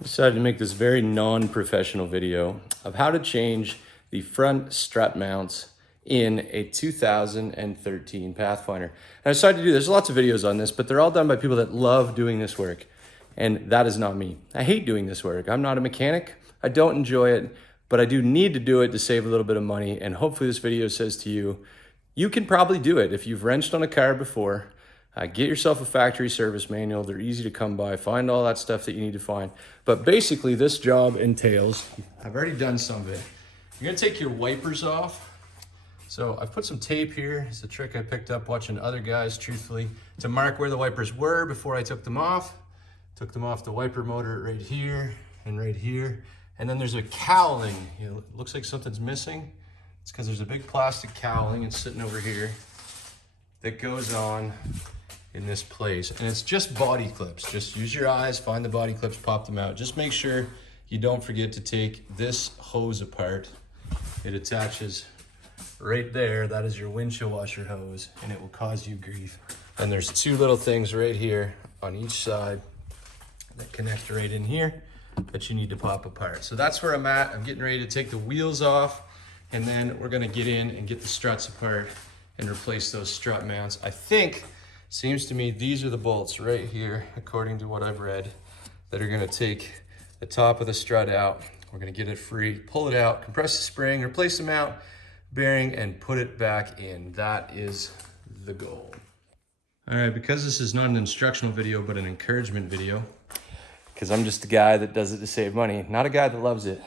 I decided to make this very non-professional video of how to change the front strut mounts in a 2013 Pathfinder. And I decided to do, there's lots of videos on this, but they're all done by people that love doing this work. And that is not me. I hate doing this work. I'm not a mechanic. I don't enjoy it, but I do need to do it to save a little bit of money. And hopefully this video says to you, you can probably do it. If you've wrenched on a car before, get yourself a factory service manual. They're easy to come by. Find all that stuff that you need to find. But basically this job entails, I've already done some of it. You're gonna take your wipers off. So I've put some tape here. It's a trick I picked up watching other guys, truthfully, to mark where the wipers were before I took them off. Took them off the wiper motor right here and right here. And then there's a cowling. It looks like something's missing. It's because there's a big plastic cowling. It's sitting over here that goes on in this place. And it's just body clips. Just use your eyes, find the body clips, pop them out. Just make sure you don't forget to take this hose apart. It attaches right there. That is your windshield washer hose, and it will cause you grief. And there's two little things right here on each side that connect right in here that you need to pop apart. So that's where I'm at. I'm getting ready to take the wheels off, and then we're gonna get in and get the struts apart and replace those strut mounts. I think, seems to me, these are the bolts right here, according to what I've read, that are gonna take the top of the strut out. We're gonna get it free, pull it out, compress the spring, replace the mount bearing, and put it back in. That is the goal. All right, because this is not an instructional video, but an encouragement video, because I'm just a guy that does it to save money, not a guy that loves it.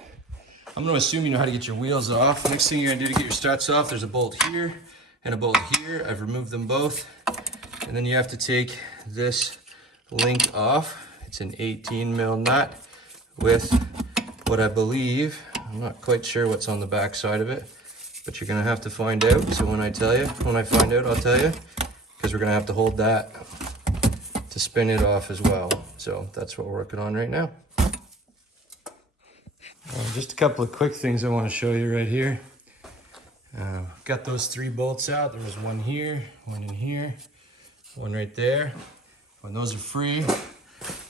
I'm gonna assume you know how to get your wheels off. Next thing you're gonna do to get your struts off, there's a bolt here and a bolt here. I've removed them both. And then you have to take this link off. It's an 18 mil nut with what I believe, I'm not quite sure what's on the back side of it, but you're gonna have to find out. So when I find out, I'll tell you, because we're gonna have to hold that to spin it off as well. So that's what we're working on right now. Just a couple of quick things I wanna show you right here. Got those three bolts out. There was one here, one in here, one right there. When those are free,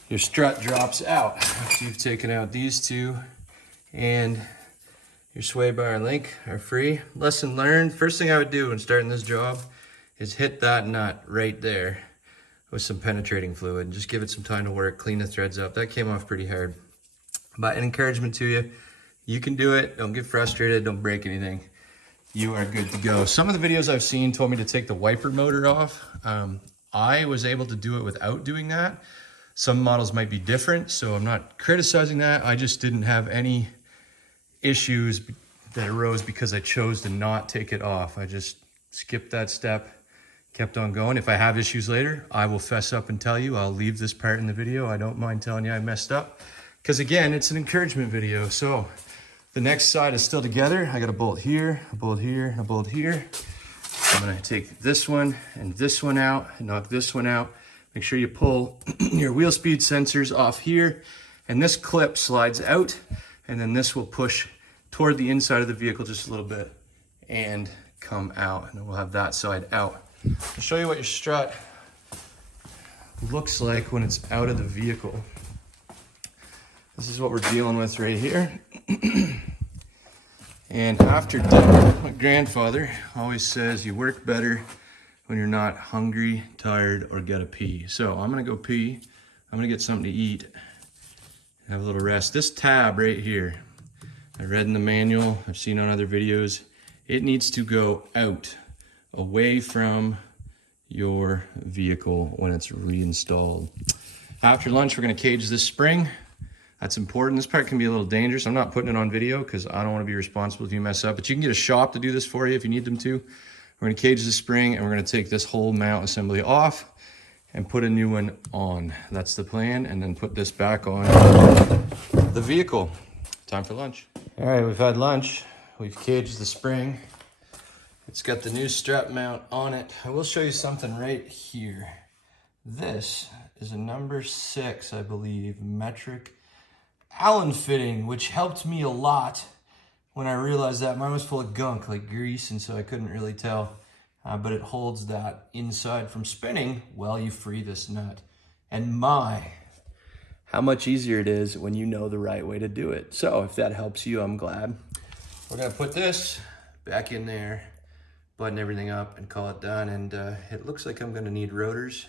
your strut drops out after you've taken out these two, and your sway bar and link are free. Lesson learned, first thing I would do when starting this job is hit that nut right there with some penetrating fluid. Just give it some time to work, clean the threads up. That came off pretty hard. But an encouragement to you, you can do it. Don't get frustrated, don't break anything. You are good to go. Some of the videos I've seen told me to take the wiper motor off. I was able to do it without doing that. Some models might be different, so I'm not criticizing that. I just didn't have any issues that arose because I chose to not take it off. I just skipped that step, kept on going. If I have issues later, I will fess up and tell you. I'll leave this part in the video. I don't mind telling you I messed up, because again, it's an encouragement video. So the next side is still together. I got a bolt here, a bolt here, a bolt here. I'm gonna take this one and this one out and knock this one out. Make sure you pull your wheel speed sensors off here, and this clip slides out, and then this will push toward the inside of the vehicle just a little bit and come out, and then we'll have that side out. I'll show you what your strut looks like when it's out of the vehicle. This is what we're dealing with right here. And after dinner, my grandfather always says you work better when you're not hungry, tired, or gotta pee. So I'm gonna go pee. I'm gonna get something to eat, have a little rest. This tab right here, I read in the manual, I've seen on other videos, it needs to go out, away from your vehicle when it's reinstalled. After lunch, we're gonna cage this spring. That's important. This part can be a little dangerous. I'm not putting it on video because I don't want to be responsible if you mess up, but you can get a shop to do this for you if you need them to. We're gonna cage the spring, and we're gonna take this whole mount assembly off and put a new one on. That's the plan, and then put this back on the vehicle. Time for lunch. All right, we've had lunch. We've caged the spring. It's got the new strut mount on it. I will show you something right here. This is a number 6, I believe, metric Allen fitting, which helped me a lot when I realized that mine was full of gunk, like grease, and so I couldn't really tell. But it holds that inside from spinning while you free this nut. And my, how much easier it is when you know the right way to do it. So if that helps you, I'm glad. We're gonna put this back in there, button everything up and call it done. And it looks like I'm gonna need rotors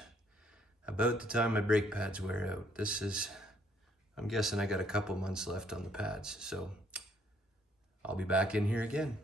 about the time my brake pads wear out. This is, I'm guessing I got a couple months left on the pads. So I'll be back in here again.